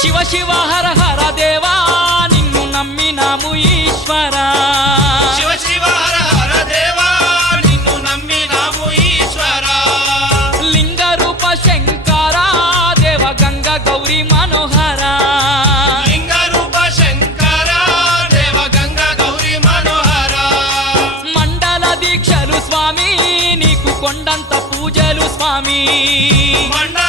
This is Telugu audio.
శివ శివ హర హర దేవా నిన్ను నమ్మినాము ఈశ్వరా శివ శివ హర హర దేవా నిన్ను నమ్మినాము ఈశ్వరా లింగ రూప శంకరా దేవ గంగ గౌరీ మనోహరా లింగ రూప శంకరా దేవ గంగ గౌరీ మనోహరా మండల దీక్షలు స్వామి నీకు కొండంత పూజలు స్వామి మండల